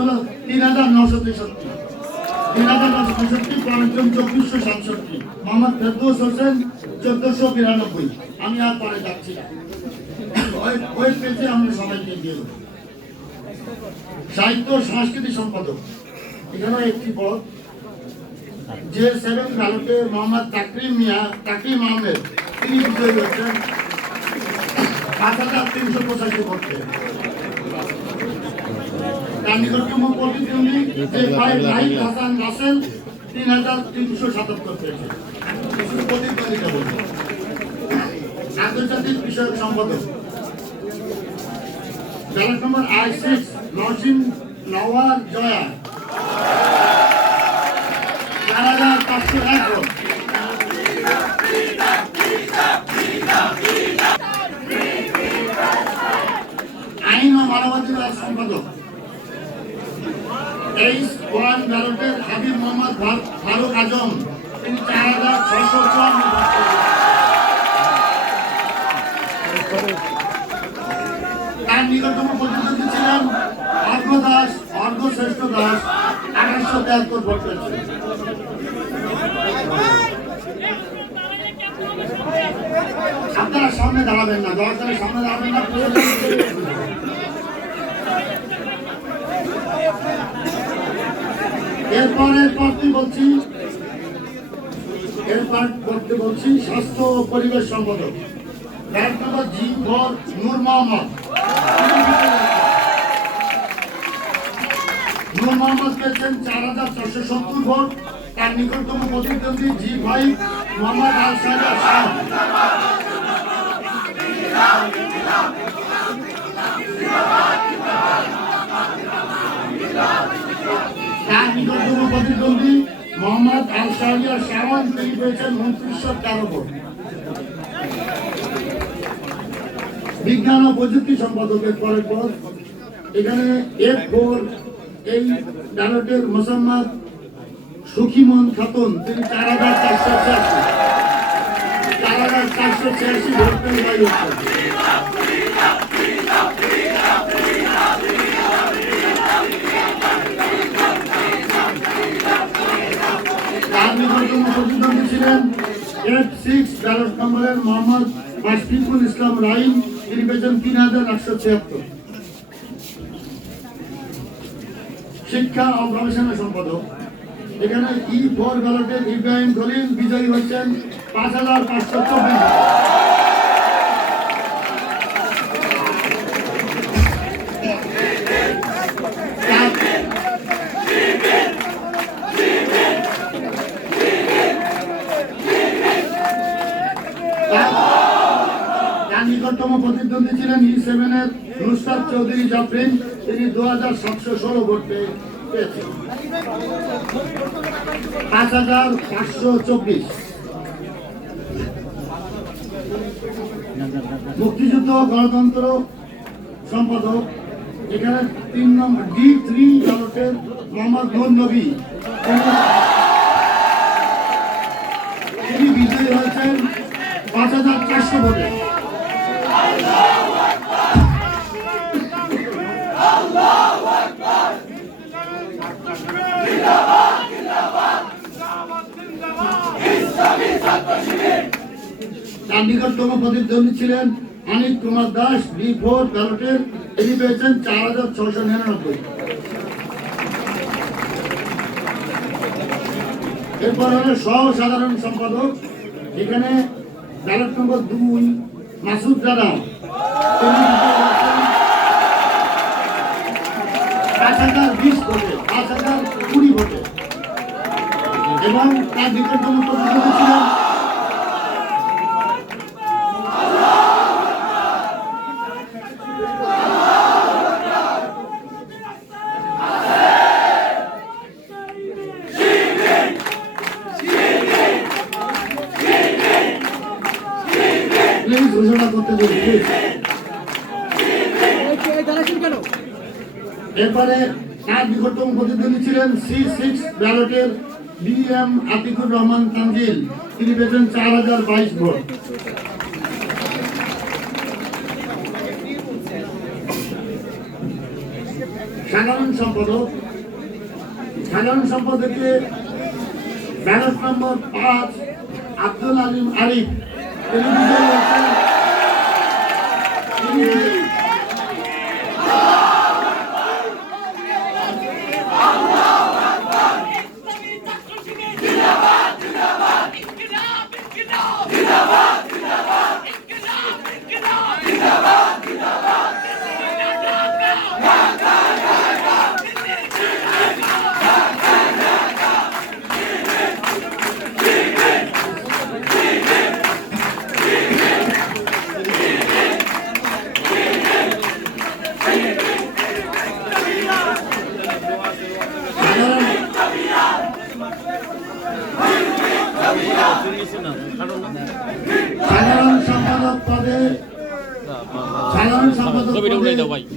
হলো ৩,৯৬৩, ৩,৯৬৩, পঞ্চম ২৪৬৭, মোহাম্মদ ফেরদৌস হোসেন ১৪৯২। আমি আর পরে যাচ্ছি না, ওই পেজে আমরা সবাইকে দিয়ে দেবো। সাহিত্য সংস্কৃতি সম্পাদক এখানে একটি পদ, যে 7 ব্যালটে মোহাম্মদ তাকরিম আহমেদ, তিনি বিজয়ী হচ্ছেন ৫,৩৮৫ ভোটে। তার নিকটতম প্রতিদ্বন্দ্বী যে নাহিদ হাসান রাসেল ৩,৩৭৭ পেয়েছে। প্রতিদ্বন্দ্বিতা বলছে আন্তর্জাতিক বিষয়ক সম্পাদক ব্যালট নম্বর I6 নওশিন নওয়ার জয়া ৪,৫০১ ভোট। আইন ও মানবাধিকার সম্পাদক H1 ব্যালটের হাবিব মোহাম্মদ ফারুক আজম, তিনি ৪,৬৫৪ ভোট। তার নিকটতম প্রতিদ্বন্দ্বী ছিলেন অর্ঘ শ্রেষ্ঠ দাস ২৮৭৩ ভোট পেয়েছেন। আপনারা সামনে দাঁড়াবেন না, দরকারের সামনে দাঁড়াবেন না। এরপরে পড়তে বলছি স্বাস্থ্য ও পরিবেশ সম্পাদক নূর মোহাম্মদ পেয়েছেন ৪,৪৭০ ভোট। তার নিকটতম প্রতিদ্বন্দ্বী G5 মোহাম্মদ আল সাইদ শাহ। তার নিকটতম প্রতিদ্বন্দ্বী মোহাম্মদ আল শাহরিয়া শাওন, তিনি পেয়েছেন ২৯১৩ ভোট। বিজ্ঞান ও প্রযুক্তি সম্পাদকের পরের পদ, এখানে F4 এই ব্যালটের মোসাম্মদ সুখিমন খাতুন, তিনি ৪,৪৮৬ ভোট পেয়ে জয়ী হচ্ছেন। তার নিকটতম প্রতিদ্বন্দ্বী ছিলেন F6 ব্যালট নম্বরের মোহাম্মদ মাশফিকুল ইসলাম রাহিম, তিনি পেয়েছেন ৩,১৭৬। শিক্ষা ও গবেষণা সম্পাদক, এখানে E4 ব্যালটের ইব্রাহিম খলিল বিজয়ী হচ্ছেন ৫,৫২৪। তার নিকটতম প্রতিদ্বন্দ্বী ছিলেন E7 এর নুসরাত চৌধুরী জাফরিন, তিনি ২,৭১৬ ভোট পেয়েছেন। ৫,৫২৪। মুক্তিযুদ্ধ গণতন্ত্র সম্পাদক, এখানে ৩ নম্বর D3 ব্যালটের মোহাম্মদ নূর নবী, তিনি বিজয়ী হয়েছেন ৫,৪০০ ভোটে। তার নিকটতম প্রতিদ্বন্দ্বী ছিলেন অনিক কুমার দাস D4 ব্যালটের, তিনি পেয়েছেন ৪,৬৯৯। এরপর হলো সহ সাধারণ সম্পাদক, এখানে ব্যালট নম্বর 2 মাসুদ রানা, তিনি ৫,০২০ ভোটে, ৫,০২০ ভোটে। এবং তার নিকটতম প্রতিদ্বন্দ্বী ছিলেন ঘোষণা করতে দেবে। এরপরে তার নিকটতম প্রতিদ্বন্দ্বী ছিলেন C6 ব্যালটের BM আতিকুর রহমান তানজিল, তিনি পেয়েছেন ৪,০২২ ভোট। সাধারণ সম্পাদকে ব্যালট নম্বর 5 আব্দুল আলিম আরিফ সাধারণ সম্পাদক পদে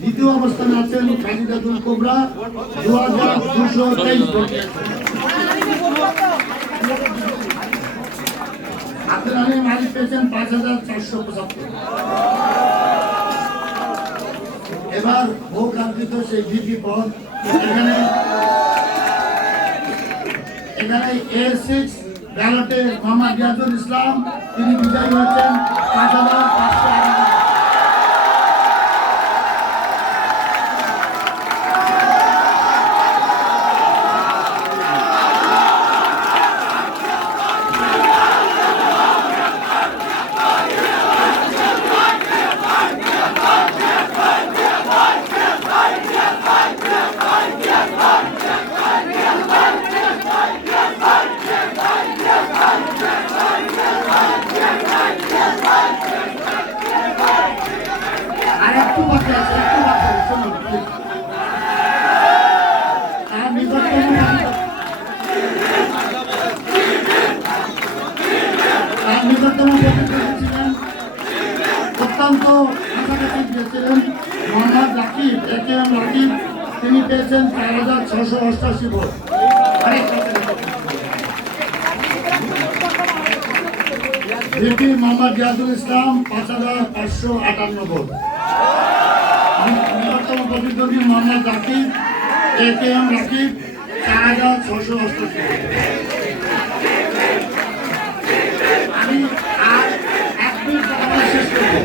দ্বিতীয় অবস্থানে আছেন খালিদাতুল কোবরা 2223 ভোট। আব্দুল আলিম আরিফ পেয়েছেন 5475। এবার ভোট কাঙ্ক্ষিত সেই ভিপি পদ এখানে A6 ব্যালটে মোহাম্মদ রিয়াজুল ইসলাম তিনি বিজয়ী হয়েছেন 5511। অত্যন্ত কাছাকাছি গিয়েছিলেন মোহাম্মদ রাকিব AKM রাকিব তিনি পেয়েছেন 4688 ভোট। ভিপি মোহাম্মদ রিয়াজুল ইসলাম 5558 ভোট। নিকটতম প্রতিদ্বন্দ্বী মোহাম্মদ রাকিব AKM রাকিব 4688 আমি আর এক মিনিট কথা শেষ করবো।